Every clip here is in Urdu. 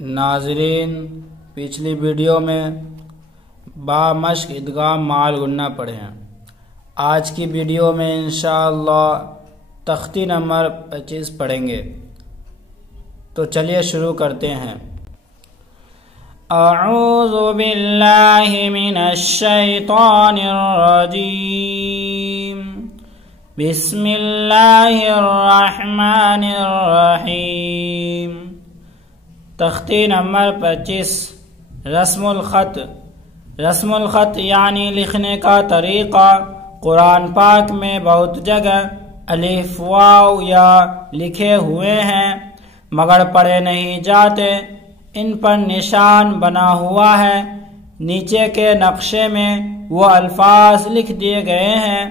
ناظرین، پچھلی ویڈیو میں با مشق ادغام مع غنہ پڑھے ہیں۔ آج کی ویڈیو میں انشاءاللہ تختی نمبر 25 پڑھیں گے، تو چلیے شروع کرتے ہیں۔ اعوذ باللہ من الشیطان الرجیم، بسم اللہ الرحمن الرحیم۔ تختی نمبر 25، رسم الخط۔ رسم الخط یعنی لکھنے کا طریقہ۔ قرآن پاک میں بہت جگہ الف واو یا لکھے ہوئے ہیں مگر پڑھے نہیں جاتے، ان پر نشان بنا ہوا ہے۔ نیچے کے نقشے میں وہ الفاظ لکھ دیے گئے ہیں۔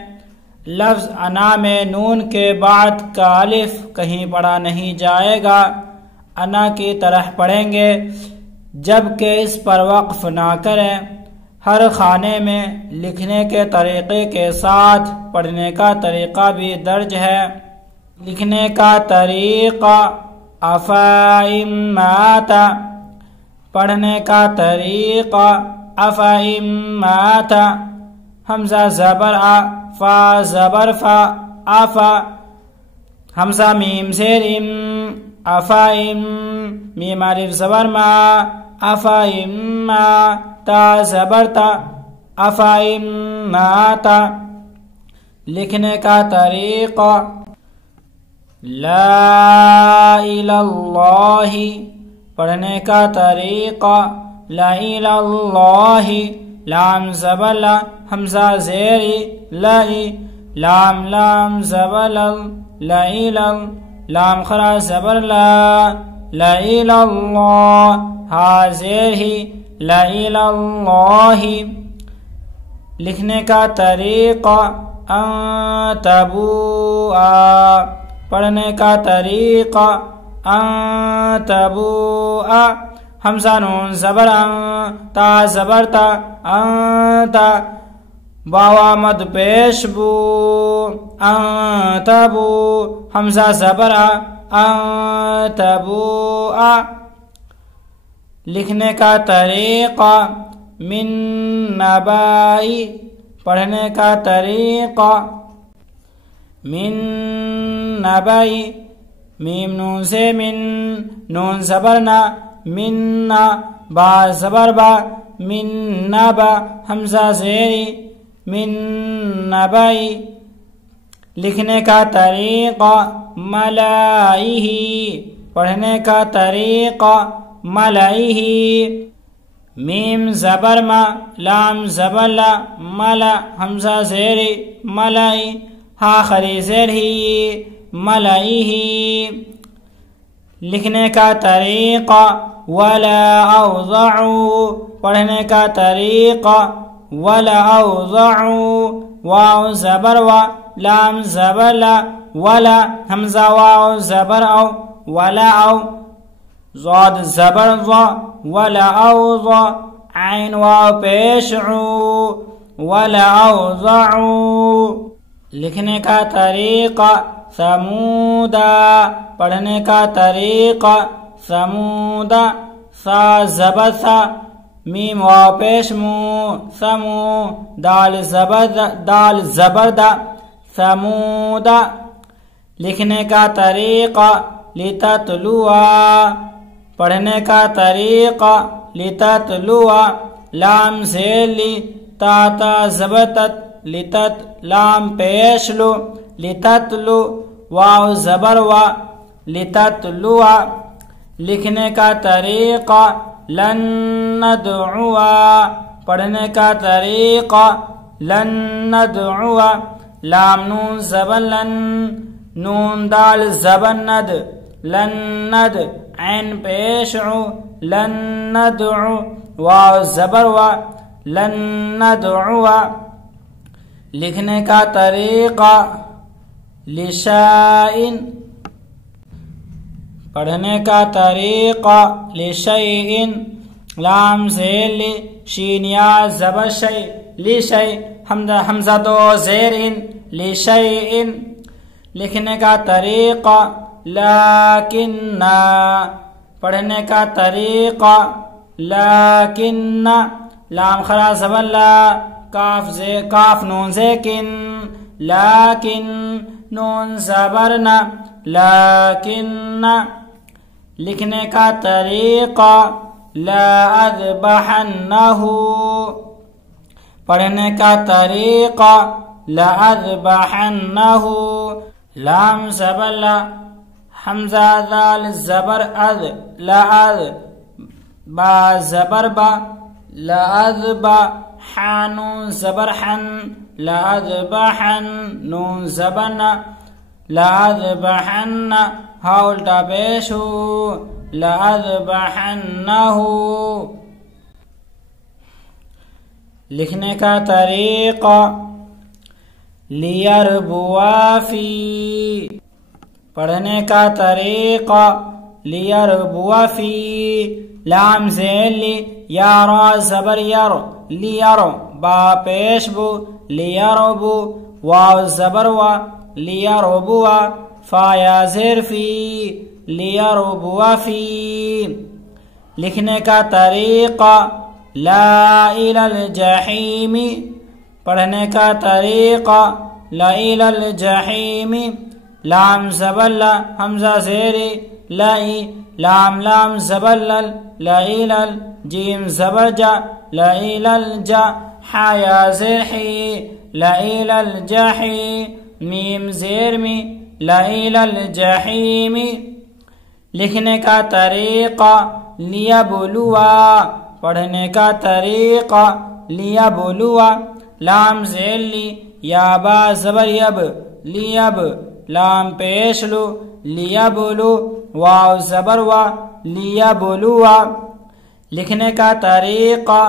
لفظ انا میں نون کے بعد کا الف کہیں پڑھا نہیں جائے گا، انا کی طرح پڑھیں گے، جبکہ اس پر وقف نہ کریں۔ ہر خانے میں لکھنے کے طریقے کے ساتھ پڑھنے کا طریقہ بھی درج ہے۔ لکھنے کا طریقہ افائم مات، پڑھنے کا طریقہ افائم مات، حمزہ زبر آ، فا زبر فا، آفا، حمزہ میم زیر ام، افائم، میم الف زبر ما، افائم ما، تا زبر تا، افائم ماتا۔ لکھنے کا طریقہ لا الہ اللہ، پڑھنے کا طریقہ لا الہ اللہ، لام زبر لا، حمزہ زیری لائی، لام لام زبر لا الہ، لام خرا زبر لا، لا الہ اللہ، ہا زیر ہی، لا الہ اللہ۔ لکھنے کا طریقہ ان تبوء، پڑھنے کا طریقہ ان تبوء، حمزہ نون زبر ان، تا زبر تا، انتا، باوا مد پیش بو، ان تبو، حمزہ زبر ان تبوء۔ لکھنے کا طریقہ من نبائی، پڑھنے کا طریقہ من نبائی، میم نون سے من، نون زبر نا، من با زبر با، من نبا، حمزہ زیری، من نبائی۔ لکھنے کا طریقہ ملائہ، پڑھنے کا طریقہ ملائہ، میم زبر ما، لام زبر لا، ملا، حمزہ زیری، ملائی، ہا خری زیر ہی، ملائہ۔ لکھنے کا طریقہ ولا اوضعوا، پڑھنے کا طریقہ ولا اوضعوا، واو زبر وا، لام زبر لا، ولا، حمزہ واو زبر او، ولا او، ضاد زبر ضا، ولا اوضع، عین واو پیش عو، ولا اوضعوا۔ لکھنے کا طریقہ ثمودا، پڑھنے کا طریقہ ثمودا، سا زبر سا، میم واو پیش مو، ثمو، دال زبر دا، ثمودا۔ لکھنے کا طریقہ لتتلوا، پڑھنے کا طریقہ لتتلوا، لام زیلی، تا تا زبتت، لتت، لام پیش لو، لتتلو، واو زبر وا، لتتلوا۔ لکھنے کا طریقہ لن ندعوا، پڑھنے کا طریقہ لن ندعوا، لام نون زبر لن، نون دال زبر ند، لن ند، عین پیش عو، لن ندعو، واو زبر وا، لن ندعو۔ لکھنے کا طریقہ لشائن، پڑھنے کا طریقہ لشیئن، لام زیلی، شین یا زبر شی، لشی، حمزہ دو زیر ان، لشیئن۔ لکھنے کا طریقہ لیکن، پڑھنے کا طریقہ لیکن لام خلا زبر لا کاف نون ساکن لیکن نون زبر نا لیکن لکھنے کا طریقہ لا اذبحنہ پڑھنے کا طریقہ لا اذبحنہ لام زبر لا حمزہ ذال زبر اذ لا اذ با زبر با لا اذبا حانون زبر حن لا اذبحن نون زبرنا لا اذبحن ہا الٹا پیش ہو لا اذبحنہ لکھنے کا طریقہ لیربوا فی پڑھنے کا طریقہ لیربوا فی لام زیلی یا را زبر یر لیر با پیش بو لیربو واو زبر وا لیربوا فا یا زیر فی لیربوا فی لکھنے کا طریقہ لا الی الجحیم پڑھنے کا طریقہ لا الی الجحیم لام زبر لا حمزہ زیری لائی لام لام زبر لل لا الی جیم زبر جا لا الی الجا حیا زیر حی لا الی الجحی میم زیر می لا الی الجحیم لکھنے کا طریقہ لیبلوا پڑھنے کا طریقہ لیبلوا لام زیلی یا با زبر یب لیب لام پیش لو لیبلو واو زبر وا لیبلوا لکھنے کا طریقہ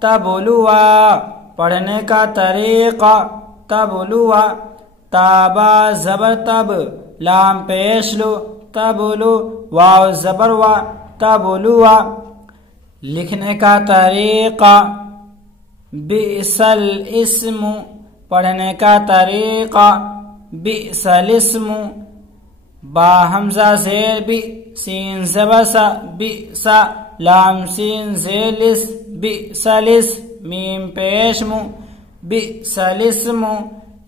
تبلوا پڑھنے کا طریقہ تبلوا تابا زبر تب لام پیش لو تبلو واو زبر وا تبلوا لکھنے کا طریقہ بئس الاسم پڑھنے کا طریقہ بئس الاسم با حمزہ زیر بی سین زبر سا بئس لام سین زیلس بئس الاسم میم پیش مو بئس الاسم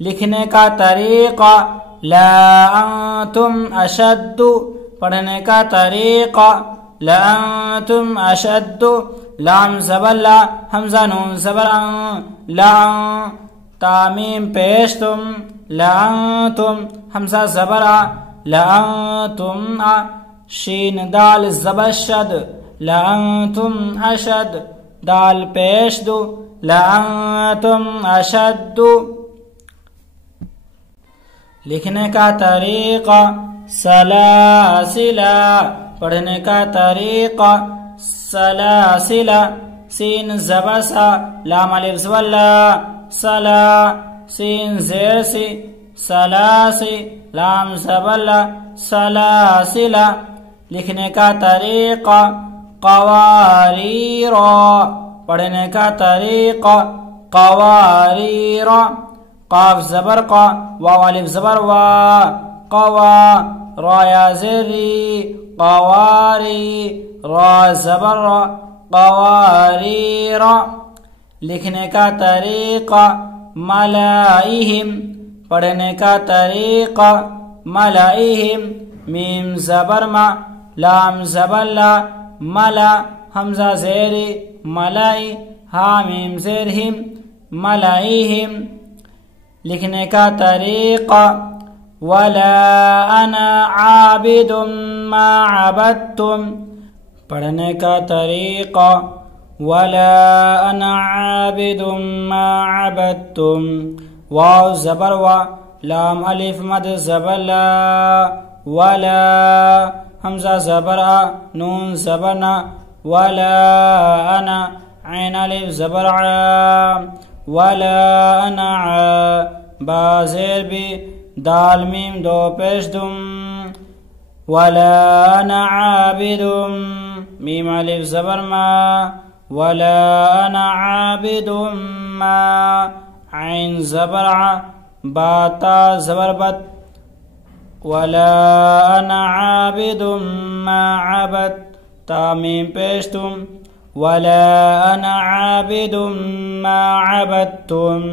لکھنے کا طریقہ لا انتم اشد پڑھنے کا طریقہ لا انتم اشد لام زبر لا حمزہ نون زبر لا تامیم پیش تم لا انتم حمزہ زبر لا انتم شین دال زبر شد لا انتم اشد دال پیش دو لا انتم اشد لکھنے کا طریقہ سلاسلا پڑھنے کا طریقہ سلاسلا سین زبر سا لام الف زبر لا سلا سین زیر سی سلاسی لام زبر لا سلاسلا لکھنے کا طریقہ قواریر پڑھنے کا طریقہ قواریر قاف زبر قا واو الف زبر وا قوا را یا زری قواری را زبر را قواریر لکھنے کا طریقہ ملائہم پڑھنے کا طریقہ ملائہم میم زبر ما لام زبر لا ملا حمزہ زیری ملائی ہا میم زیرہم ملائہم لکھنے کا طریقہ ولا انا عابد ما عبدتم پڑھنے کا طریقہ ولا انا عابد ما عبدتم واو زبر وا لام الف مد زبر لا ولا حمزہ زبر نون زبرنا ولا انا عین الف زبر ولا انا با زیر بی دال میم دو پیش دم ولا انا عابد میم الف زبر ما ولا انا عابد ما عین زبر با تا زبر بت ولا انا عابد ما عبد تامیم پیش تم ولا انا عابد ما عبدتم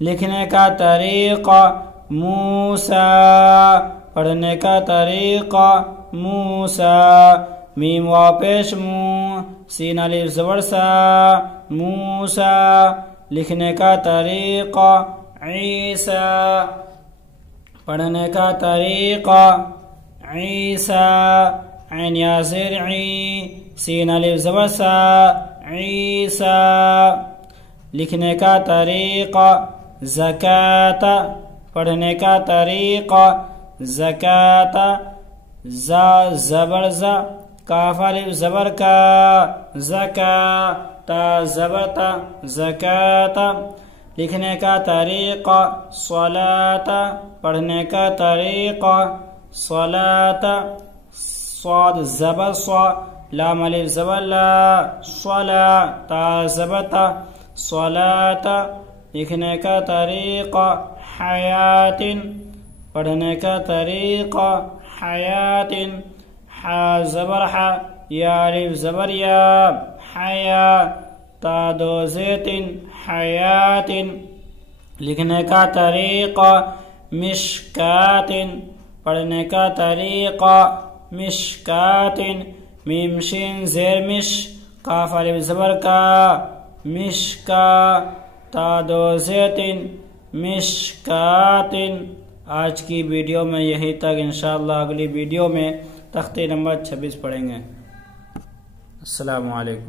لکھنے کا طریقہ موسیٰ پڑھنے کا طریقہ موسیٰ میم واو پیش مو سین الف زبر سا موسیٰ لکھنے کا طریقہ عیسیٰ پڑھنے کا طریقہ عیسیٰ عین یا زیر عی سین الف زبر سا عیسیٰ لکھنے کا طریقہ زکاة پڑھنے کا طریقہ زکاة زا زبر زا کاف الف زبر کا زکا تا زبر تا زکاة لکھنے کا طریقہ صلاة پڑھنے کا طریقہ صلاة صاد زبر صا لام الف زبر لا صلا تا زبر تا صلاة لکھنے کا طریقہ حیات پڑھنے کا طریقہ حیات حا زبر حا یا الف زبر یا حیا تا دو زیت حیات لکھنے کا طریقہ مشکات پڑھنے کا طریقہ مشکات میم شین زیر مش کاف الف زبر کا مشکا تا دو زیتن مشکاتن آج کی ویڈیو میں یہی تک انشاءاللہ اگلی ویڈیو میں تختی نمبر 26 پڑھیں گے۔ السلام علیکم۔